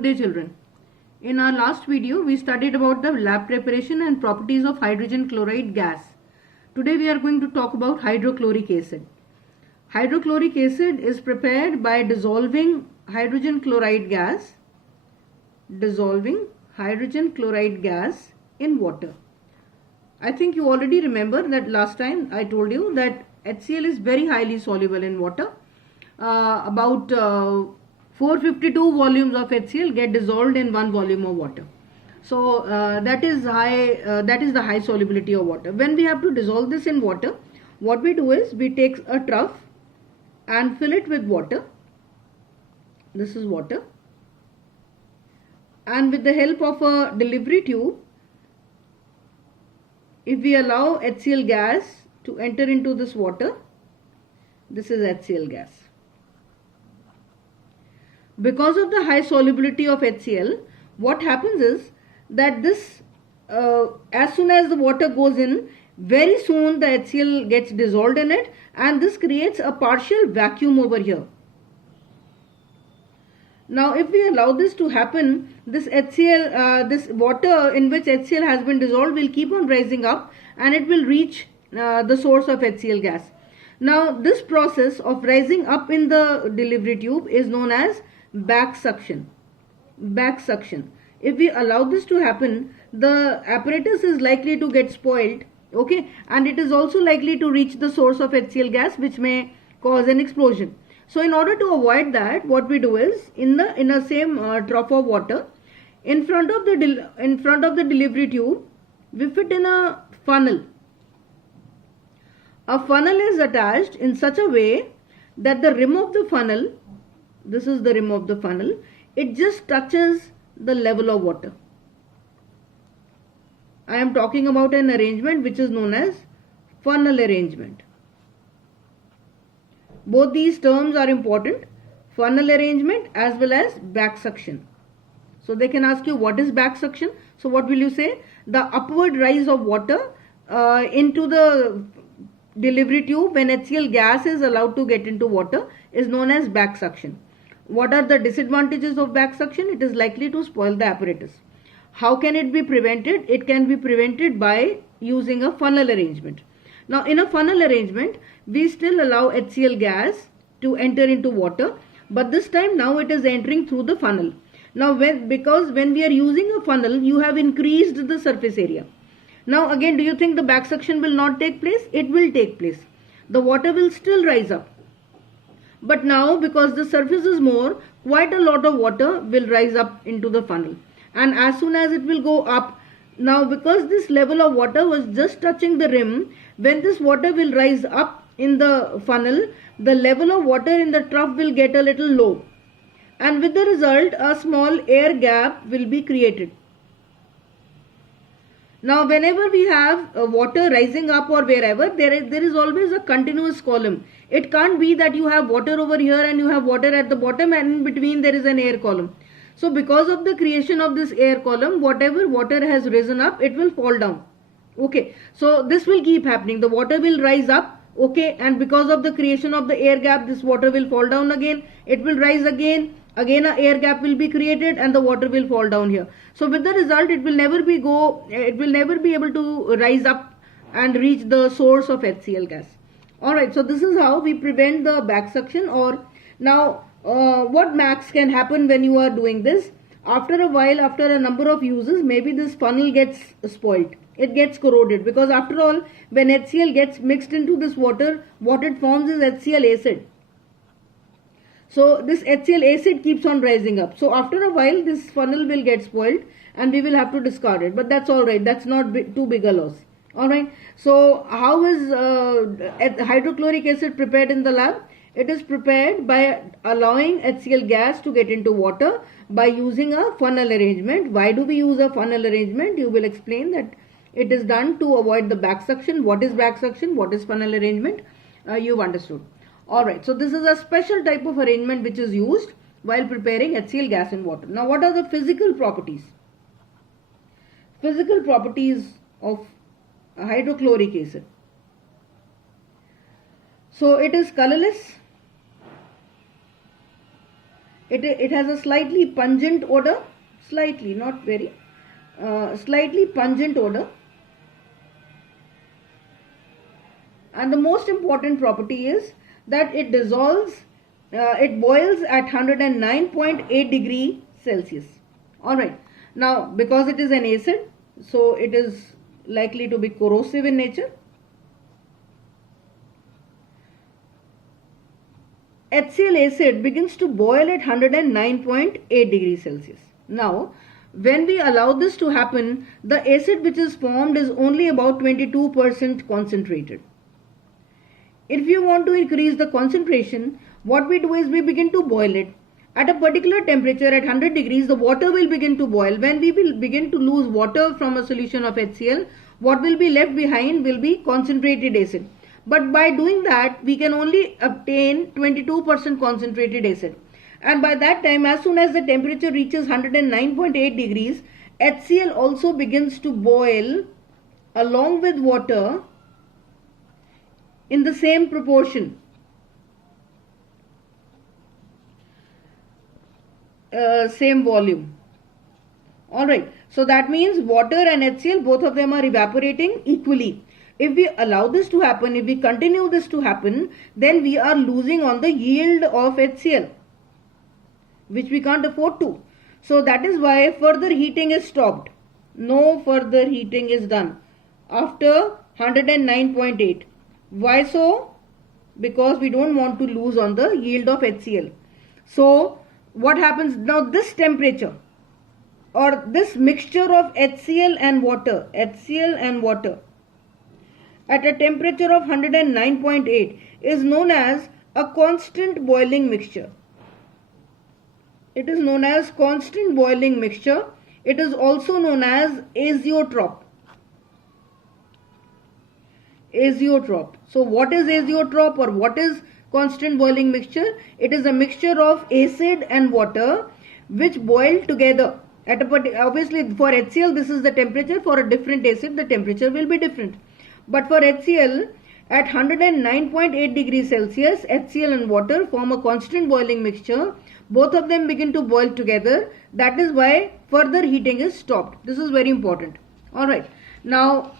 Good day children. In our last video we studied about the lab preparation and properties of hydrogen chloride gas. Today we are going to talk about hydrochloric acid. Hydrochloric acid is prepared by dissolving hydrogen chloride gas in water. I think you already remember that last time I told you that HCl is very highly soluble in water. About 452 volumes of HCl get dissolved in 1 volume of water. So that is the high solubility of water. When we have to dissolve this in water, what we do is we take a trough and fill it with water. This is water. And with the help of a delivery tube, if we allow HCl gas to enter into this water, this is HCl gas. Because of the high solubility of HCl, what happens is that this, as soon as the water goes in, very soon the HCl gets dissolved in it, and this creates a partial vacuum over here. Now, if we allow this to happen, this HCl, this water in which HCl has been dissolved will keep on rising up, and it will reach the source of HCl gas. Now, this process of rising up in the delivery tube is known as back suction. If we allow this to happen, the apparatus is likely to get spoiled, okay, and it is also likely to reach the source of HCl gas, which may cause an explosion. So in order to avoid that, what we do is in the same trough of water, in front of the delivery tube, we fit in a funnel. A funnel is attached in such a way that the rim of the funnel, this is the rim of the funnel, it just touches the level of water. I am talking about an arrangement which is known as funnel arrangement. Both these terms are important, funnel arrangement as well as back suction. So they can ask you what is back suction. So what will you say? The upward rise of water into the delivery tube when HCl gas is allowed to get into water is known as back suction. What are the disadvantages of back suction? It is likely to spoil the apparatus. How can it be prevented? It can be prevented by using a funnel arrangement. Now in a funnel arrangement, we still allow HCl gas to enter into water, but this time now it is entering through the funnel. Now because when we are using a funnel, you have increased the surface area. Now again, do you think the back suction will not take place? It will take place. The water will still rise up. But now because the surface is more, quite a lot of water will rise up into the funnel. And as soon as it will go up, now because this level of water was just touching the rim, when this water will rise up in the funnel, the level of water in the trough will get a little low. And with the result, a small air gap will be created. Now whenever we have water rising up or wherever, there is always a continuous column. It can't be that you have water over here and you have water at the bottom and in between there is an air column. So because of the creation of this air column, whatever water has risen up, it will fall down. Okay, so this will keep happening. The water will rise up, okay, and because of the creation of the air gap, this water will fall down again. It will rise again. Again a air gap will be created and the water will fall down here. So with the result, it will never be able to rise up and reach the source of HCl gas. Alright, so this is how we prevent the back suction. Or now what max can happen when you are doing this? After a while, after a number of uses, maybe this funnel gets spoiled. It gets corroded, because after all, when HCl gets mixed into this water, what it forms is HCl acid. So this HCl acid keeps on rising up. So after a while, this funnel will get spoiled and we will have to discard it. But that's alright. That's not too big a loss. Alright. So how is hydrochloric acid prepared in the lab? It is prepared by allowing HCl gas to get into water by using a funnel arrangement. Why do we use a funnel arrangement? You will explain that it is done to avoid the back suction. What is back suction? What is funnel arrangement? You've understood. Alright, so this is a special type of arrangement which is used while preparing HCl gas in water. Now what are the physical properties? Physical properties of hydrochloric acid. So it is colorless, It has a slightly pungent odor, slightly, not very, slightly pungent odor. And the most important property is that it dissolves, it boils at 109.8 degree Celsius. Alright, now because it is an acid, so it is likely to be corrosive in nature. HCl acid begins to boil at 109.8 degrees Celsius. Now, when we allow this to happen, the acid which is formed is only about 22% concentrated. If you want to increase the concentration, what we do is we begin to boil it. At a particular temperature at 100 degrees, the water will begin to boil. When we will begin to lose water from a solution of HCl, what will be left behind will be concentrated acid. But by doing that, we can only obtain 22% concentrated acid. And by that time, as soon as the temperature reaches 109.8 degrees, HCl also begins to boil along with water in the same proportion. Same volume. Alright, so that means water and HCl, both of them are evaporating equally. If we allow this to happen, if we continue this to happen, then we are losing on the yield of HCl, which we can't afford to. So that is why further heating is stopped. No further heating is done after 109.8. Why so? Because we don't want to lose on the yield of HCl. So what happens now? This temperature or this mixture of HCl and water at a temperature of 109.8 is known as a constant boiling mixture. It is known as constant boiling mixture. It is also known as azeotrope. Azeotrope. So what is azeotrope or what is constant boiling mixture? It is a mixture of acid and water which boil together. At a obviously for HCl this is the temperature, for a different acid the temperature will be different. But for HCl at 109.8 degrees Celsius, HCl and water form a constant boiling mixture. Both of them begin to boil together. That is why further heating is stopped. This is very important. Alright. Now,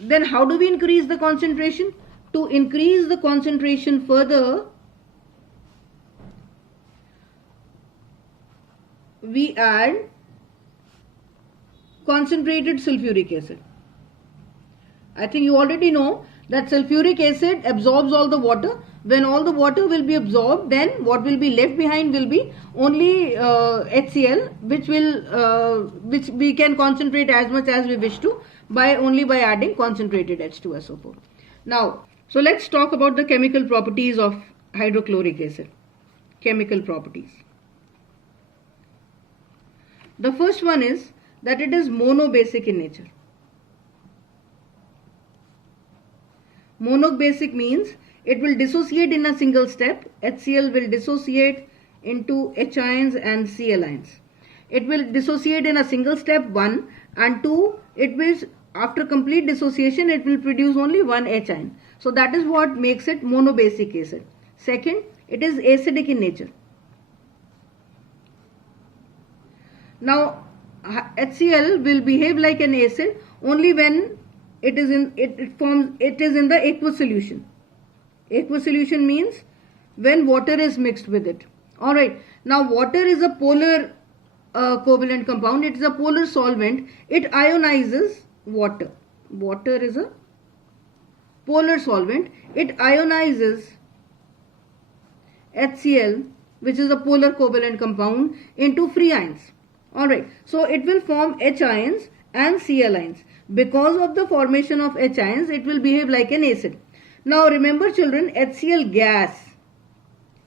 then how do we increase the concentration? To increase the concentration further, we add concentrated sulfuric acid. I think you already know that sulfuric acid absorbs all the water. When all the water will be absorbed, then what will be left behind will be only HCl, which we can concentrate as much as we wish to only by adding concentrated H2SO4. Now, so let's talk about the chemical properties of hydrochloric acid. Chemical properties. The first one is that it is monobasic in nature. Monobasic means it will dissociate in a single step. HCl will dissociate into H ions and Cl ions. It will dissociate in a single step 1, and 2, it will, after complete dissociation, it will produce only one H ion. So that is what makes it monobasic acid. Second, it is acidic in nature. Now HCl will behave like an acid only when it is in the aqueous solution. Aqueous solution means when water is mixed with it. Alright, now water is a polar covalent compound. It is a polar solvent. It ionizes water. Water is a polar solvent. It ionizes HCl, which is a polar covalent compound, into free ions. Alright, so it will form H ions and Cl ions. Because of the formation of H ions, it will behave like an acid. Now remember children, HCl gas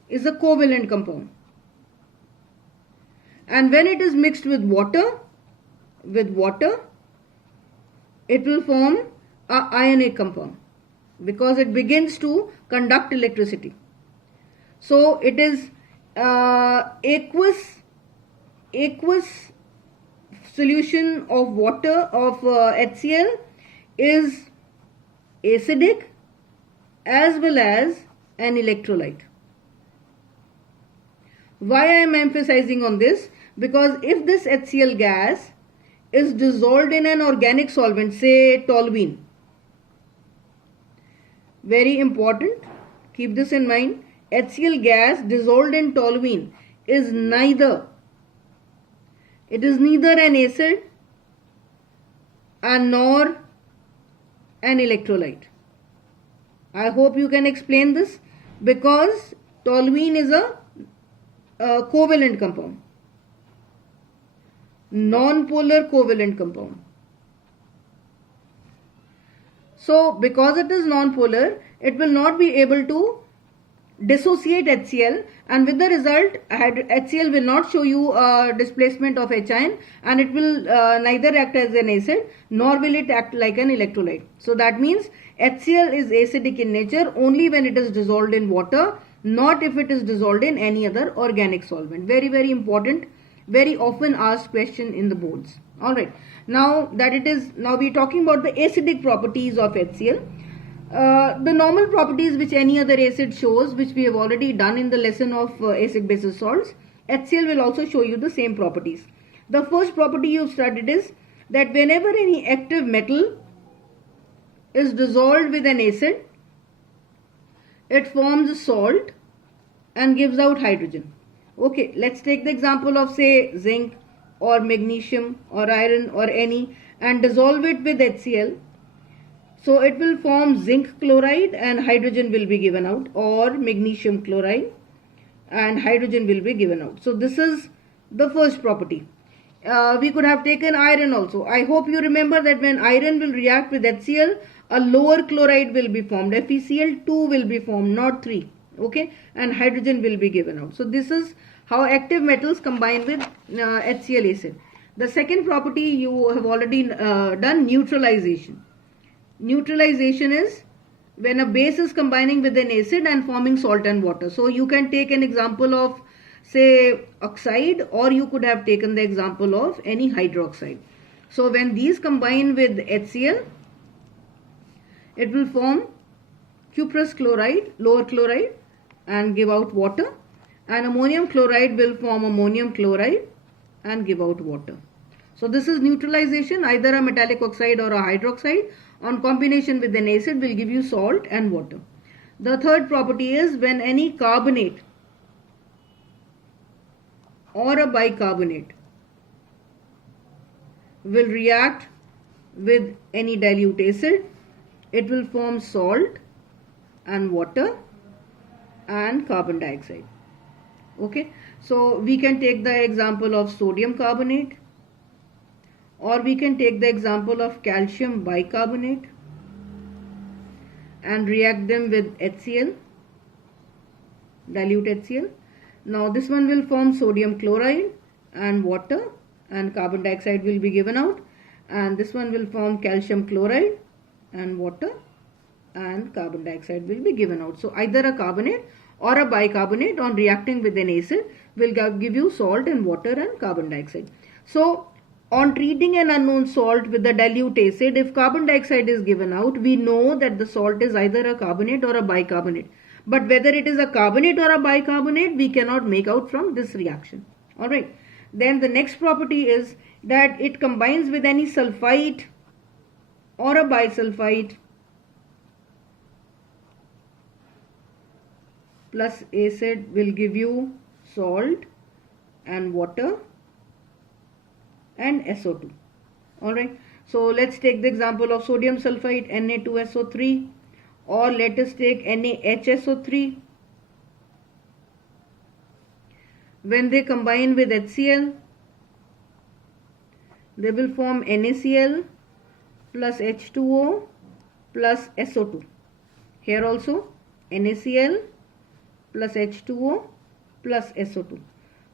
is a covalent compound. And when it is mixed with water, it will form an ionic compound because it begins to conduct electricity. So it is aqueous solution of water of HCl is acidic as well as an electrolyte. Why I am emphasizing on this? Because if this HCl gas is dissolved in an organic solvent, say toluene, very important, keep this in mind, HCl gas dissolved in toluene is neither an acid and nor an electrolyte. I hope you can explain this, because toluene is a covalent compound, non-polar covalent compound. So because it is non-polar, it will not be able to dissociate HCl, and with the result HCl will not show you displacement of H ion, and it will neither act as an acid nor will it act like an electrolyte. So that means HCl is acidic in nature only when it is dissolved in water, not if it is dissolved in any other organic solvent. Very, very important, very often asked question in the boards. Alright, now we're talking about the acidic properties of HCl. The normal properties which any other acid shows, which we have already done in the lesson of acid basis salts, HCl will also show you the same properties. The first property you've studied is that whenever any active metal is dissolved with an acid, it forms a salt and gives out hydrogen. Okay, let's take the example of, say, zinc or magnesium or iron or any, and dissolve it with HCl. So it will form zinc chloride and hydrogen will be given out, or magnesium chloride and hydrogen will be given out. So this is the first property. We could have taken iron also. I hope you remember that when iron will react with HCl, a lower chloride will be formed. FeCl2 will be formed, not 3. Okay, and hydrogen will be given out. So this is how active metals combine with HCl acid. The second property you have already done, neutralization. Neutralization is when a base is combining with an acid and forming salt and water. So you can take an example of, say, oxide, or you could have taken the example of any hydroxide. So when these combine with HCl, it will form cuprous chloride, lower chloride, and give out water, and ammonium chloride will form ammonium chloride and give out water. So this is neutralization. Either a metallic oxide or a hydroxide on combination with an acid will give you salt and water. The third property is when any carbonate or a bicarbonate will react with any dilute acid, it will form salt and water and carbon dioxide. Okay, so we can take the example of sodium carbonate, or we can take the example of calcium bicarbonate and react them with HCl, dilute HCl. Now this one will form sodium chloride and water, and carbon dioxide will be given out, and this one will form calcium chloride and water, and carbon dioxide will be given out. So either a carbonate or a bicarbonate on reacting with an acid will give you salt and water and carbon dioxide. So on treating an unknown salt with a dilute acid, if carbon dioxide is given out, we know that the salt is either a carbonate or a bicarbonate. But whether it is a carbonate or a bicarbonate, we cannot make out from this reaction. Alright. Then the next property is that it combines with any sulfite or a bisulfite plus acid will give you salt and water and SO2. Alright. So let's take the example of sodium sulfite, Na2SO3, or let us take NaHSO3. When they combine with HCl, they will form NaCl plus H2O plus SO2. Here also NaCl plus H2O plus SO2.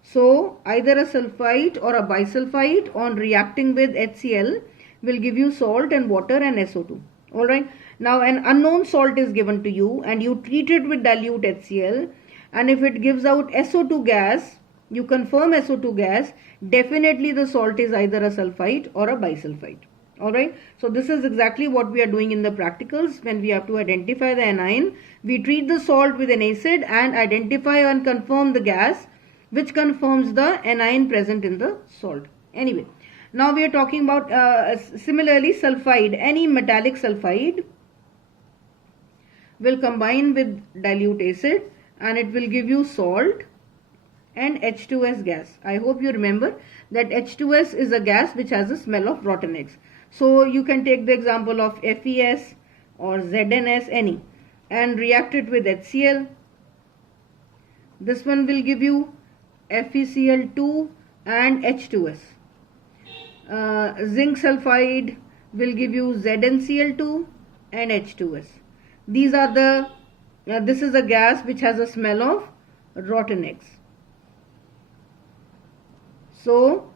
So either a sulfite or a bisulfite on reacting with HCl will give you salt and water and SO2. Alright. Now an unknown salt is given to you and you treat it with dilute HCl, and if it gives out SO2 gas, you confirm SO2 gas, definitely the salt is either a sulfite or a bisulfite. Alright. So this is exactly what we are doing in the practicals. When we have to identify the anion, we treat the salt with an acid and identify and confirm the gas. which confirms the anion present in the salt. Anyway, now we are talking about similarly sulfide. Any metallic sulfide will combine with dilute acid and it will give you salt and H2S gas. I hope you remember that H2S is a gas which has a smell of rotten eggs. So you can take the example of FES or ZNS, any, and react it with HCl. This one will give you FeCl2 and H2S. Zinc sulfide will give you ZnCl2 and H2S. These are the, this is a gas which has a smell of rotten eggs. So,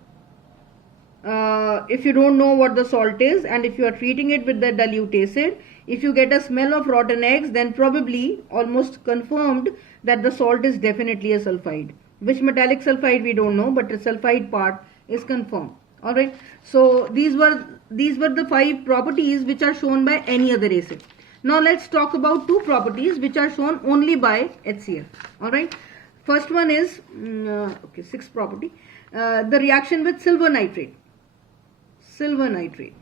if you don't know what the salt is and if you are treating it with the dilute acid, if you get a smell of rotten eggs, then probably almost confirmed that the salt is definitely a sulfide. Which metallic sulfide we don't know, but the sulfide part is confirmed. Alright, so these were the 5 properties which are shown by any other acid. Now let's talk about 2 properties which are shown only by HCl. Alright, first one is 6th property, the reaction with silver nitrate. Silver nitrate.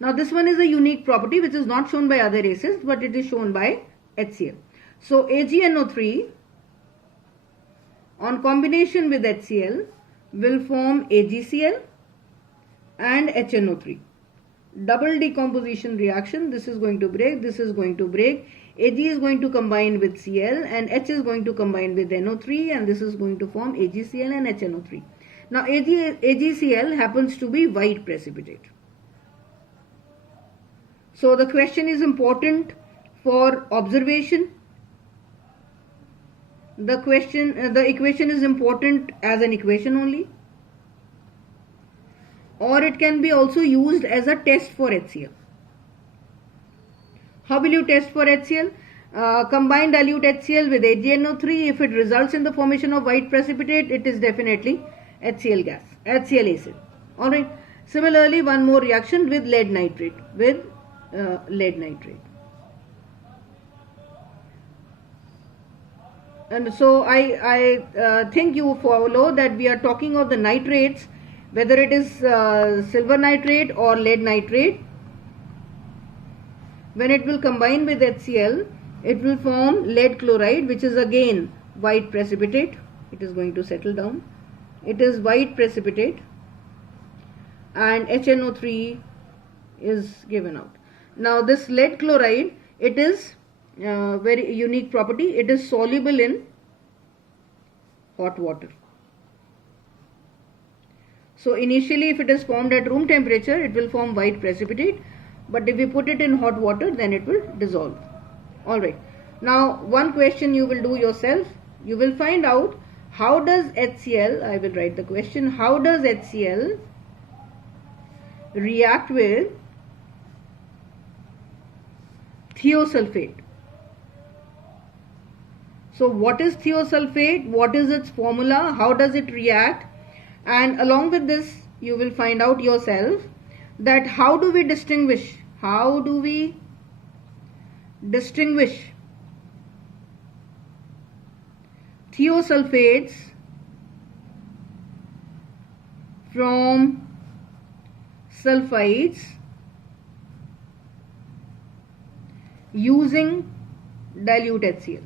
Now this one is a unique property which is not shown by other acids, but it is shown by HCl. So AgNO3 on combination with HCl will form AgCl and HNO3. Double decomposition reaction. This is going to break, this is going to break. Ag is going to combine with Cl and H is going to combine with NO3, and this is going to form AgCl and HNO3. Now AgCl happens to be white precipitate. So the question is important for observation. The equation is important as an equation only, or it can be also used as a test for HCl. How will you test for HCl? Combine dilute HCl with AgNO3. If it results in the formation of white precipitate, it is definitely HCl gas, HCl acid. Alright. Similarly, one more reaction with lead nitrate. And so I think you follow that we are talking of the nitrates, whether it is silver nitrate or lead nitrate. When it will combine with HCl, it will form lead chloride, which is again white precipitate. It is going to settle down. It is white precipitate, and HNO3 is given out. Now this lead chloride, it is very unique property. It is soluble in hot water. So initially, if it is formed at room temperature, it will form white precipitate, but if we put it in hot water, then it will dissolve. Alright, now one question you will do yourself. You will find out how does HCl, I will write the question, how does HCl react with thiosulfate? So what is thiosulfate? What is its formula? How does it react? And along with this, you will find out yourself that how do we distinguish thiosulfates from sulfides using dilute HCl.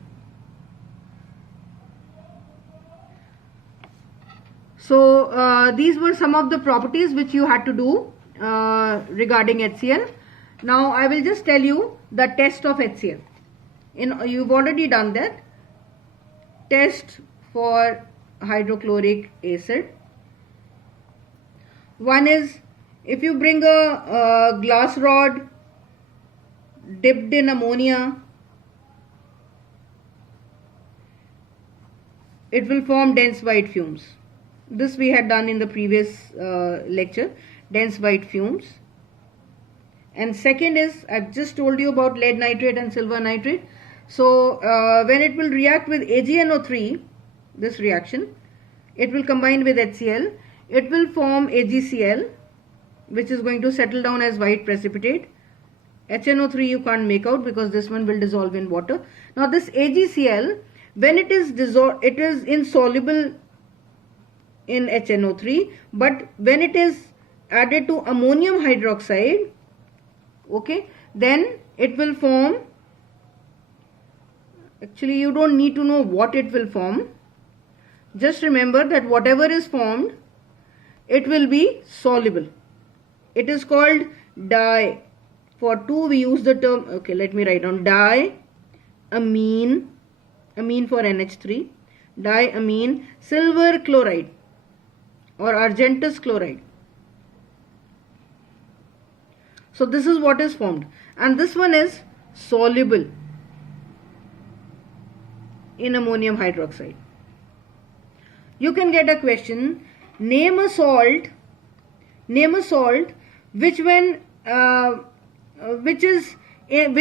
So these were some of the properties which you had to do regarding HCl. Now I will just tell you the test of HCl. You've already done that. Test for hydrochloric acid. One is, if you bring a glass rod dipped in ammonia, it will form dense white fumes. This we had done in the previous lecture, dense white fumes. And second is, I've just told you about lead nitrate and silver nitrate. So when it will react with AgNO3, this reaction, it will combine with HCl. It will form AgCl, which is going to settle down as white precipitate. HNO3 you can't make out because this one will dissolve in water. Now this AgCl When it is dissolved, it is insoluble in HNO3, but when it is added to ammonium hydroxide, okay, then it will form, actually you don't need to know what it will form, just remember that whatever is formed, it will be soluble. It is called di. For 2 we use the term, okay, let me write down diamine, amine for NH3, diamine silver chloride or argentous chloride. So this is what is formed, and this one is soluble in ammonium hydroxide. You can get a question, name a salt which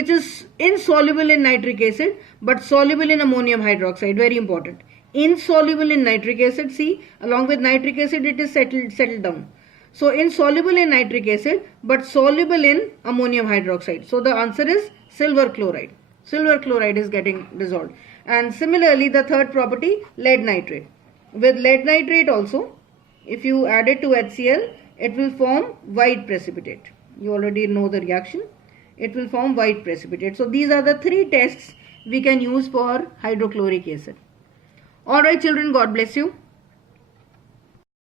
is insoluble in nitric acid but soluble in ammonium hydroxide. Very important. Insoluble in nitric acid, see, along with nitric acid it is settled down. So insoluble in nitric acid but soluble in ammonium hydroxide. So the answer is silver chloride. Silver chloride is getting dissolved. And similarly, the third property, lead nitrate. With lead nitrate also, if you add it to HCl, it will form white precipitate. You already know the reaction. It will form white precipitate. So these are the 3 tests we can use for hydrochloric acid. Alright children, God bless you.